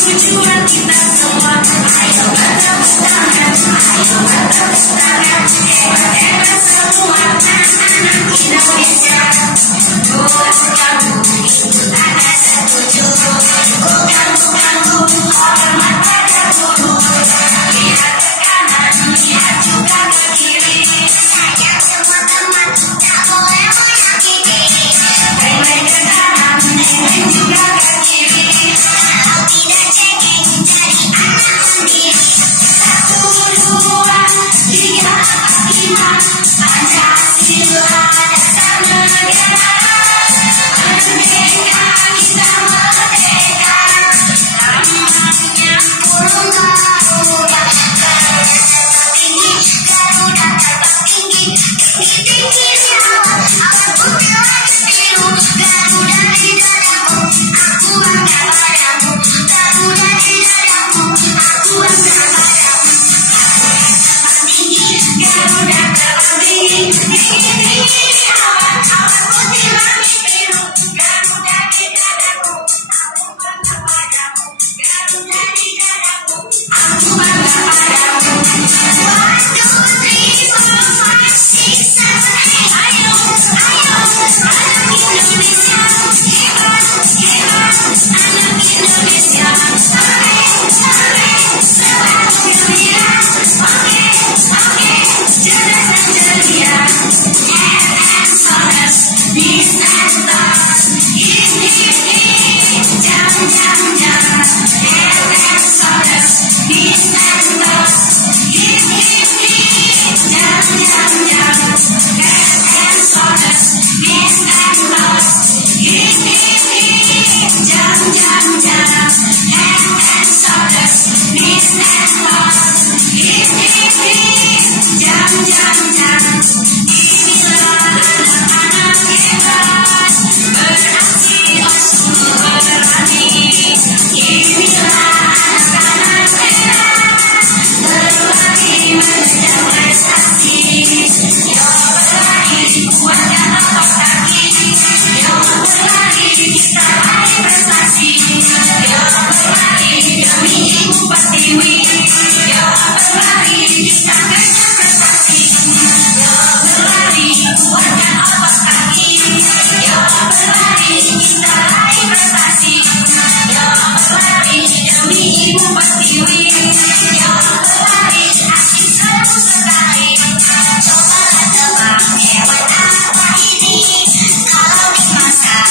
tujuan kita semua. Ayo bertepuk tangan, ayo bertepuk tangan. Hebat-hebat semua anak-anak Indonesia. Bukan bumi ada setuju, bukan hormat pada guru. Lihat ke kanan, lihat juga ke kiri. Sayang semua teman, tak boleh menyakiti. Neng ke kanan, neng juga ke kiri. Kalau tidak cengeng, jadi anak sendiri. 1, 2, 3, 5. Pancasila dasar negara. Merdeka kita merdeka. Namanya burung Garuda. Garuda tinggi, Garuda terbang tinggi. Tinggi-tinggi awan, awan putih langit biru. Garuda di dadaku, aku bangga padamu. Garuda di dadaku, aku bangga padamu. Garuda terbang tinggi, tinggi-tinggi awan, awan putih langit biru. Garuda di dadaku, aku bangga padamu. Garuda di dadaku, aku bangga padamu. 1, 2, 3, 4, 5, 6, 7, 8. Ayo, ayo, anak Indonesia. Hebat, hebat, anak Indonesia. Oke, selalu gembira. Oke, cerdas dan ceria. And soldiers, peace and love. Hip, hip, hip, jam, jam, jam. And soldiers, peace and love. Hip, hip, hip, jam, jam, jam. And soldiers, peace and love. Hip, hip, hip, jam, jam, jam. And soldiers, peace and love. Hip, hip, hip, jam, jam, jam. Inilah anak-anak hebat, beraksi sungguh berani. Inilah anak-anak hebat, berlari mengejar prestasi. Yo berlari, kuatkan otot kaki. Yo berlari, kita raih prestasi. Yo berlari, demi Ibu Pertiwi. Yo berlari, kita kejar prestasi. Yo berlari, kuatkan otot kaki. Yo berlari, kita raih prestasi. Yo berlari, demi Ibu Pertiwi. Yo berlari, asik seru sekali. Coba tebak hewan apa ini? Kalau dimasak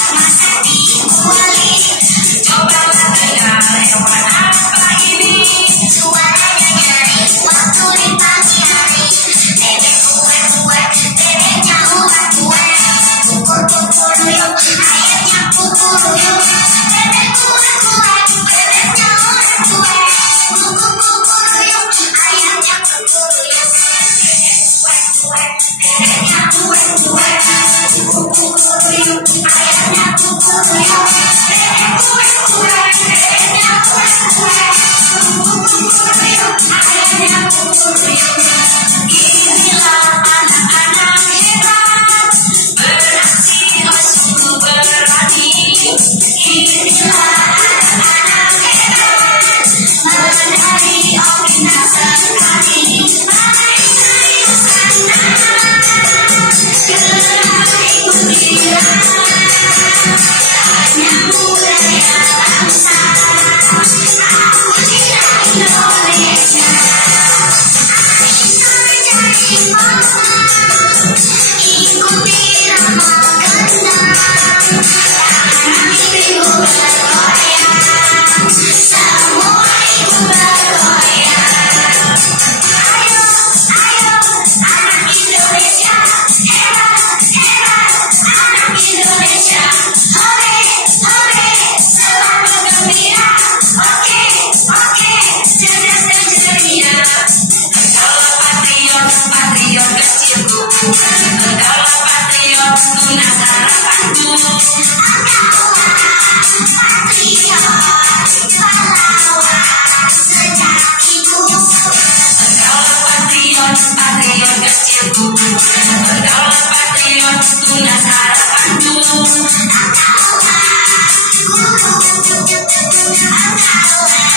dibuali. Coba tebak hewan apa ini? Suaranya nyaring waktu di pagi hari. Bebek kue-kue, bebeknya ulat-ulat. Kukur-kukur ruyuk, ayamnya kukur-ruyuk. Bebek kue-kue, bebeknya ulat-ulat. Kukur-kukur ruyuk, ayamnya kukur-ruyuk. Kue-kue, bebeknya kue-kue. Kukur-kukur ruyuk, ayamnya kukur-ruyuk. Bebek kue-kue, bebeknya kue-kue. Kukur-kukur ruyuk, ayamnya kukur-ruyuk. Inilah anak-anak hebat, beraksi sungguh berani. Inilah anak-anak hebat, menari bina sekali. Mari-mariusan anak, gerai gembira. Tanya budaya bangsa, aku cinta Indonesia. Menjadi mama, ikuti irama gendang. Tangan ibu bergoyang, semua ibu bergoyang. Ayo, ayo, anak Indonesia. Hebat, hebat, anak Indonesia. Hore, hore, selalu gembira. Oke, cerdas dan ceria. Engkaulah patriot, patriot kecilku. Engkaulah patriot, tunas harapanku. Engkaulah patriot, pahlawan sejatiku. Engkaulah patriot, patriot kecilku. Engkaulah patriot, tunas harapanku. Engkaulah guruku. Engkaulah